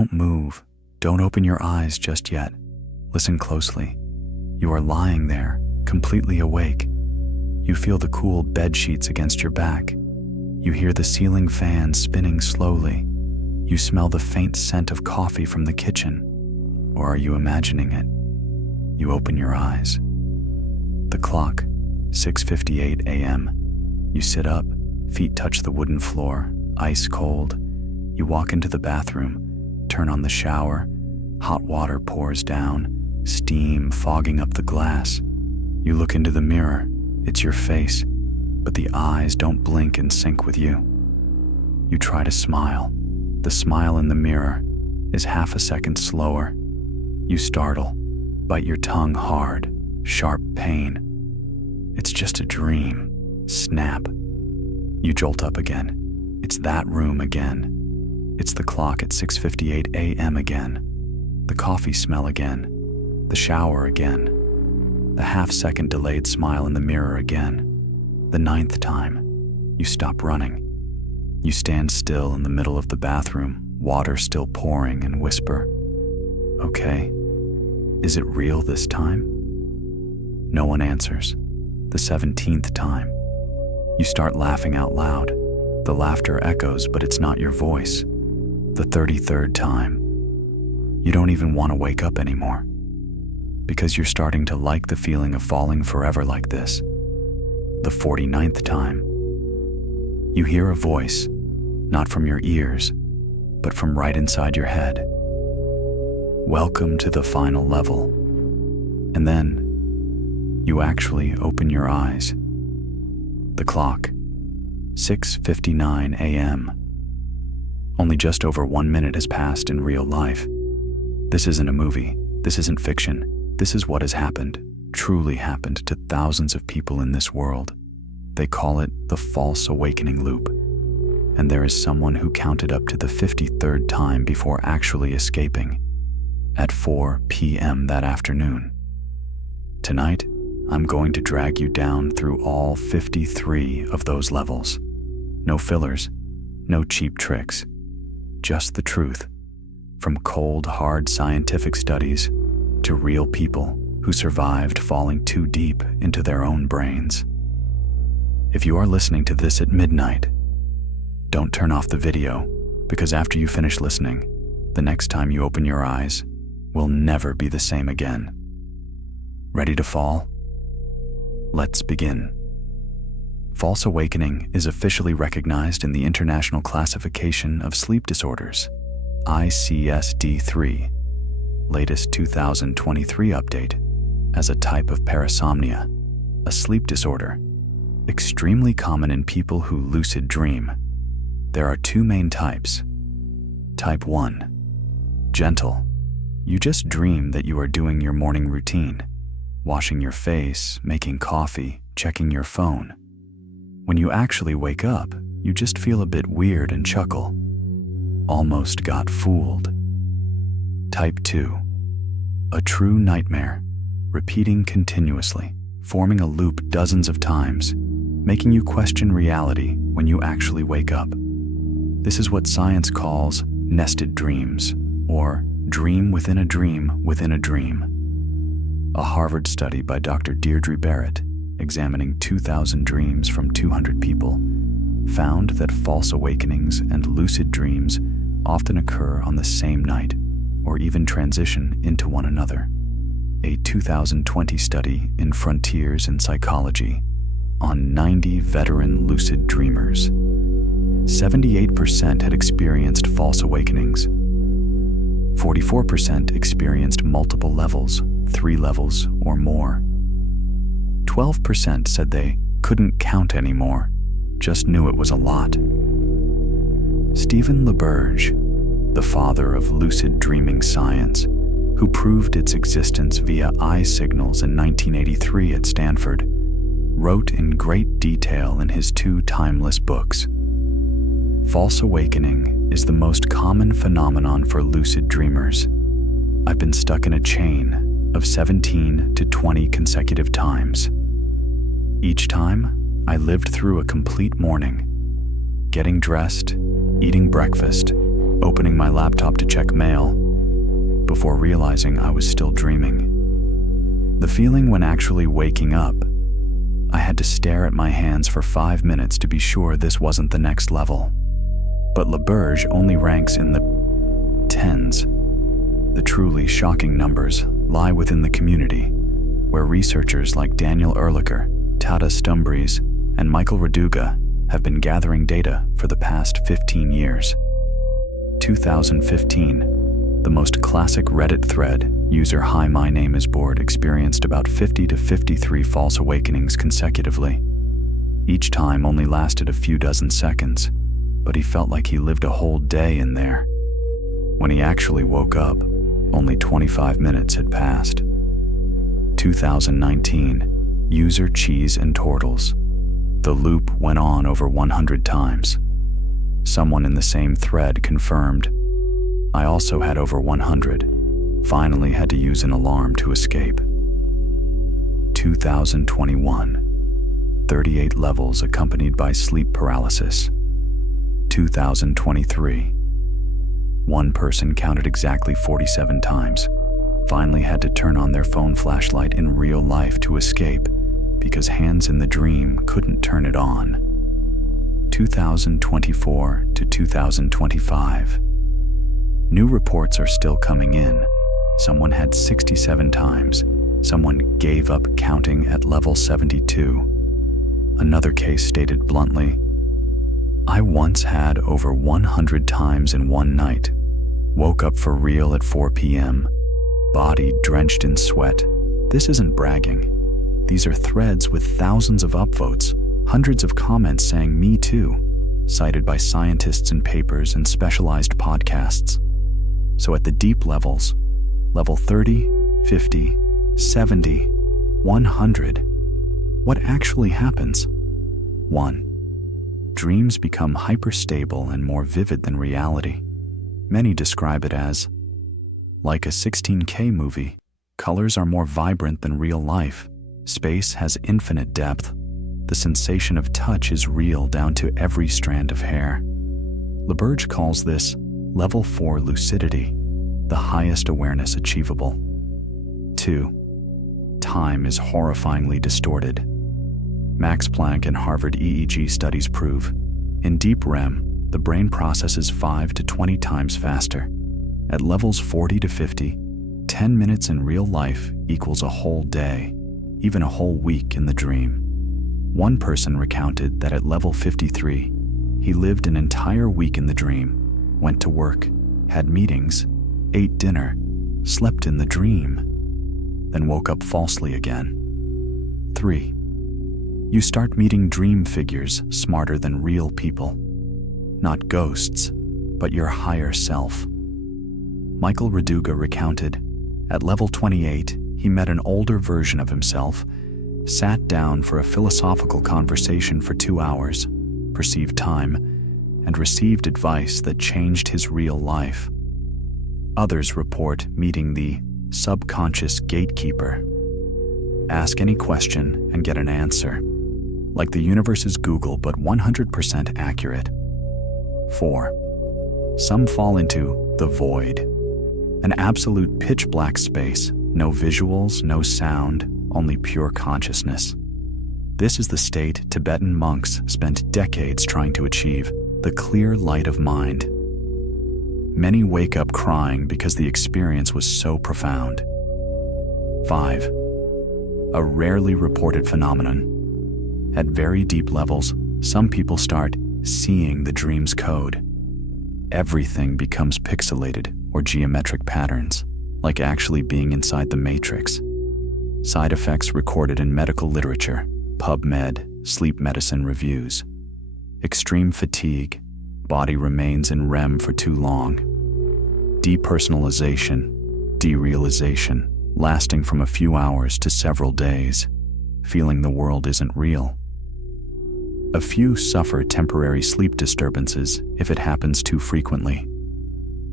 Don't move. Don't open your eyes just yet. Listen closely. You are lying there, completely awake. You feel the cool bed sheets against your back. You hear the ceiling fan spinning slowly. You smell the faint scent of coffee from the kitchen. Or are you imagining it? You open your eyes. The clock, 6:58 a.m. You sit up, feet touch the wooden floor, ice cold. You walk into the bathroom, turn on the shower. Hot water pours down, steam fogging up the glass. You look into the mirror. It's your face, but the eyes don't blink in sync with you. You try to smile. The smile in the mirror is half a second slower. You startle, bite your tongue hard, sharp pain. It's just a dream. Snap. You jolt up again. It's that room again. It's the clock at 6:58 a.m. again. The coffee smell again. The shower again. The half-second delayed smile in the mirror again. The 9th time. You stop running. You stand still in the middle of the bathroom, water still pouring, and whisper, "Okay, is it real this time?" No one answers. The 17th time. You start laughing out loud. The laughter echoes, but it's not your voice. The 33rd time. You don't even want to wake up anymore, because you're starting to like the feeling of falling forever like this. The 49th time. You hear a voice, not from your ears, but from right inside your head. Welcome to the final level. And then, you actually open your eyes. The clock, 6:59 a.m. Only just over 1 minute has passed in real life. This isn't a movie. This isn't fiction. This is what has happened, truly happened to thousands of people in this world. They call it the false awakening loop. And there is someone who counted up to the 53rd time before actually escaping, at 4 p.m. that afternoon. Tonight, I'm going to drag you down through all 53 of those levels. No fillers, no cheap tricks, just the truth, from cold, hard scientific studies to real people who survived falling too deep into their own brains. If you are listening to this at midnight, don't turn off the video, because after you finish listening, the next time you open your eyes will never be the same again. Ready to fall? Let's begin. False awakening is officially recognized in the International Classification of Sleep Disorders, ICSD-3, latest 2023 update, as a type of parasomnia, a sleep disorder, extremely common in people who lucid dream. There are two main types. Type 1, gentle. You just dream that you are doing your morning routine, washing your face, making coffee, checking your phone. When you actually wake up, you just feel a bit weird and chuckle. Almost got fooled. Type 2, a true nightmare, repeating continuously, forming a loop dozens of times, making you question reality when you actually wake up. This is what science calls nested dreams, or dream within a dream within a dream. A Harvard study by Dr. Deirdre Barrett, examining 2,000 dreams from 200 people, found that false awakenings and lucid dreams often occur on the same night, or even transition into one another. A 2020 study in Frontiers in Psychology on 90 veteran lucid dreamers. 78% had experienced false awakenings. 44% experienced multiple levels, 3 levels or more. 12% said they couldn't count anymore, just knew it was a lot. Stephen LaBerge, the father of lucid dreaming science, who proved its existence via eye signals in 1983 at Stanford, wrote in great detail in his 2 timeless books. False awakening is the most common phenomenon for lucid dreamers. I've been stuck in a chain of 17 to 20 consecutive times. Each time, I lived through a complete morning, getting dressed, eating breakfast, opening my laptop to check mail, before realizing I was still dreaming. The feeling when actually waking up, I had to stare at my hands for 5 minutes to be sure this wasn't the next level. But LaBerge only ranks in the tens. The truly shocking numbers lie within the community, where researchers like Daniel Ehrlicher, Tata Stumbries, and Michael Raduga have been gathering data for the past 15 years. 2015, the most classic Reddit thread, user Hi My Name Is Bored, experienced about 50 to 53 false awakenings consecutively. Each time only lasted a few dozen seconds, but he felt like he lived a whole day in there. When he actually woke up, only 25 minutes had passed. 2019, user Cheese and Tortles. The loop went on over 100 times. Someone in the same thread confirmed, I also had over 100. Finally had to use an alarm to escape. 2021, 38 levels accompanied by sleep paralysis. 2023, one person counted exactly 47 times, finally had to turn on their phone flashlight in real life to escape because hands in the dream couldn't turn it on. 2024 to 2025. New reports are still coming in. Someone had 67 times. Someone gave up counting at level 72. Another case stated bluntly, I once had over 100 times in one night. Woke up for real at 4 p.m. Body drenched in sweat. This isn't bragging. These are threads with thousands of upvotes, hundreds of comments saying me too, cited by scientists in papers and specialized podcasts. So at the deep levels, level 30, 50, 70, 100, what actually happens? 1. Dreams become hyperstable and more vivid than reality. Many describe it as like a 16K movie. Colors are more vibrant than real life. Space has infinite depth. The sensation of touch is real down to every strand of hair. LaBerge calls this level 4 lucidity, the highest awareness achievable. 2. Time is horrifyingly distorted. Max Planck and Harvard EEG studies prove, in deep REM, the brain processes 5 to 20 times faster. At levels 40 to 50, 10 minutes in real life equals a whole day, even a whole week in the dream. One person recounted that at level 53, he lived an entire week in the dream, went to work, had meetings, ate dinner, slept in the dream, then woke up falsely again. 3. You start meeting dream figures smarter than real people. Not ghosts, but your higher self. Michael Raduga recounted, at level 28, he met an older version of himself, sat down for a philosophical conversation for 2 hours, perceived time, and received advice that changed his real life. Others report meeting the subconscious gatekeeper. Ask any question and get an answer. Like the universe's Google, but 100% accurate. 4. Some fall into the void, an absolute pitch black space, no visuals, no sound, only pure consciousness. This is the state Tibetan monks spent decades trying to achieve, the clear light of mind. Many wake up crying because the experience was so profound. 5. A rarely reported phenomenon. At very deep levels, some people start seeing the dream's code. Everything becomes pixelated or geometric patterns, like actually being inside the matrix. Side effects recorded in medical literature, PubMed, sleep medicine reviews. Extreme fatigue, body remains in REM for too long. Depersonalization, derealization, lasting from a few hours to several days, feeling the world isn't real. A few suffer temporary sleep disturbances if it happens too frequently.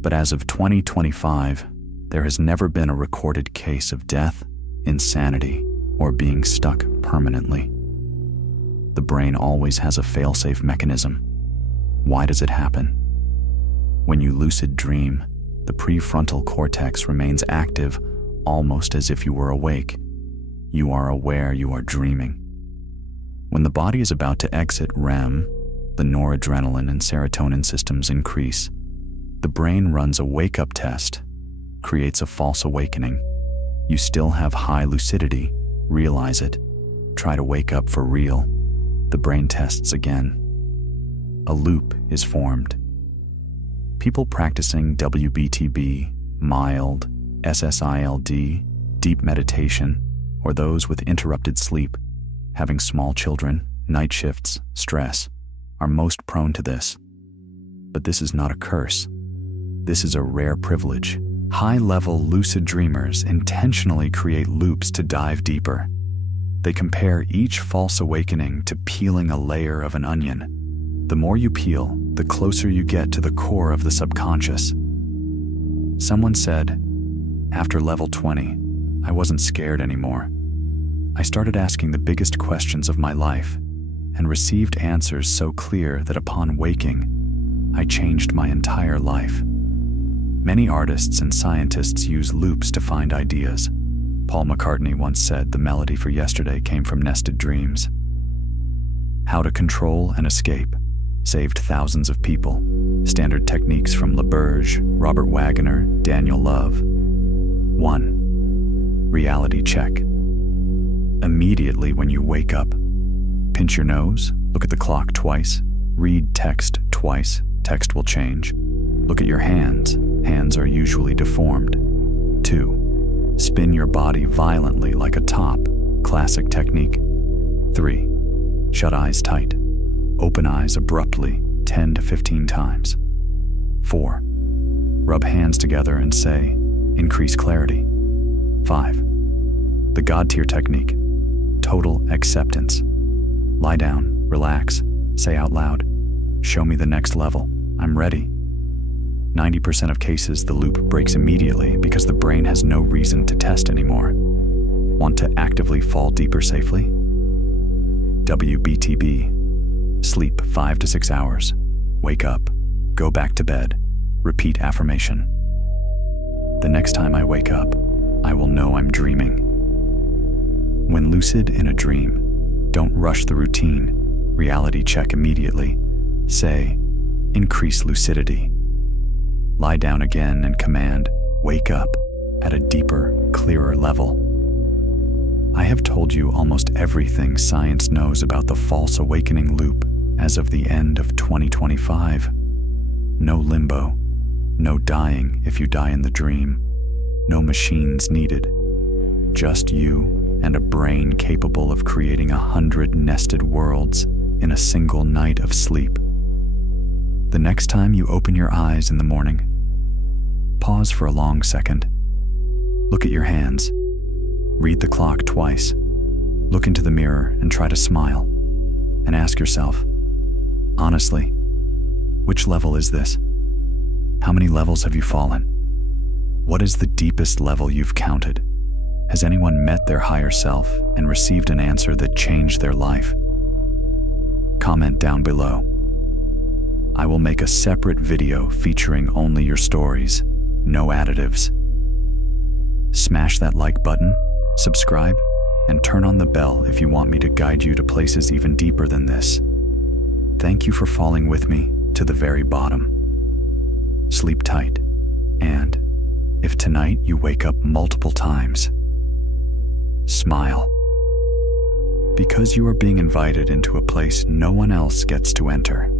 But as of 2025, there has never been a recorded case of death, insanity, or being stuck permanently. The brain always has a fail-safe mechanism. Why does it happen? When you lucid dream, the prefrontal cortex remains active, almost as if you were awake. You are aware you are dreaming. When the body is about to exit REM, the noradrenaline and serotonin systems increase. The brain runs a wake-up test, creates a false awakening. You still have high lucidity, realize it. Try to wake up for real. The brain tests again. A loop is formed. People practicing WBTB, mild, SSILD, deep meditation, or those with interrupted sleep, having small children, night shifts, stress, are most prone to this. But this is not a curse. This is a rare privilege. High-level lucid dreamers intentionally create loops to dive deeper. They compare each false awakening to peeling a layer of an onion. The more you peel, the closer you get to the core of the subconscious. Someone said, after level 20, I wasn't scared anymore. I started asking the biggest questions of my life and received answers so clear that upon waking, I changed my entire life. Many artists and scientists use loops to find ideas. Paul McCartney once said the melody for Yesterday came from nested dreams. How to control and escape saved thousands of people. Standard techniques from LaBerge, Robert Wagner, Daniel Love. 1. Reality check. Immediately when you wake up, pinch your nose, look at the clock twice, read text twice, text will change. Look at your hands, hands are usually deformed. 2. Spin your body violently like a top, classic technique. 3. Shut eyes tight. Open eyes abruptly 10 to 15 times. 4. Rub hands together and say, increase clarity. 5. The God tier technique, total acceptance. Lie down, relax, say out loud, show me the next level, I'm ready. 90% of cases, the loop breaks immediately because the brain has no reason to test anymore. Want to actively fall deeper safely? WBTB. Sleep 5 to 6 hours. Wake up. Go back to bed. Repeat affirmation. The next time I wake up, I will know I'm dreaming. When lucid in a dream, don't rush the routine. Reality check immediately. Say, increase lucidity. Lie down again and command, wake up, at a deeper, clearer level. I have told you almost everything science knows about the false awakening loop as of the end of 2025. No limbo, no dying if you die in the dream, no machines needed, just you and a brain capable of creating 100 nested worlds in a single night of sleep. The next time you open your eyes in the morning, pause for a long second. Look at your hands. Read the clock twice. Look into the mirror and try to smile. And ask yourself, honestly, which level is this? How many levels have you fallen? What is the deepest level you've counted? Has anyone met their higher self and received an answer that changed their life? Comment down below. I will make a separate video featuring only your stories, no additives. Smash that like button, subscribe, and turn on the bell if you want me to guide you to places even deeper than this. Thank you for falling with me to the very bottom. Sleep tight, and if tonight you wake up multiple times, smile. Because you are being invited into a place no one else gets to enter.